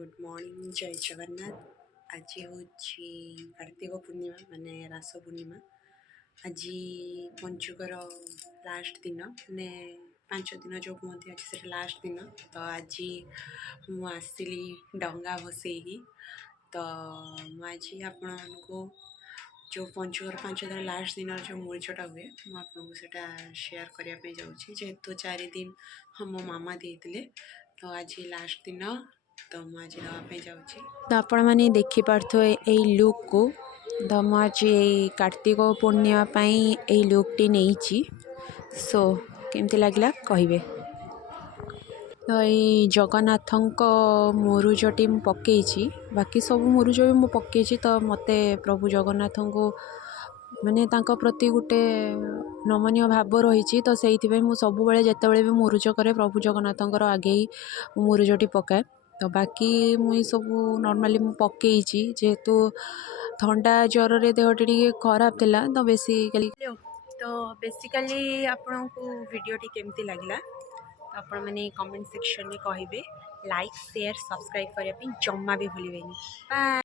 Good morning जय जगन्नाथ। आज हूँ कार्तिक पूर्णिमा माने रास पूर्णिमा। आज पंचुकर लास्ट दिन माने 5 दिन जो कहते अच्छे से लास्ट दिन। तो आज मुझे डंगा भसई तो मुझे आपण को जो पंचुकर 5 दिन लास्ट दिन जो मुर्जटा हुए मुझे शेयर करने जाऊँगी जेहेतु 4 दिन हम मो मामा देते तो आज लास्ट दिन तो मुझे दवाई जाऊँगी। तो आपण मैंने देखिपे यही लुक को तो मुझे कार्तिक पूर्णिमा यही लुकटी नहीं सो केमती लगला कहे। तो ये जगन्नाथ मुरुजटी पकई बाकी सब मुरुज भी मुझे पकई तो मत प्रभु जगन्नाथ को माने तांको प्रति गोटे नमनीय भाव रही तो से सब जिते भी मुरुज करे प्रभु जगन्नाथ आगे ही मुरुजटी पकाए। तो बाकी मुई सब नॉर्मली पकई जेहेतु ठंडा ज्वर रे देहटी टिके खराब थिला तो बेसिकली आपन को वीडियोटी केमती लगला तो आपण मैंने कमेंट सेक्शन में कहे। लाइक शेयर सब्सक्राइब करने जम्मा भी भूलें। बाय।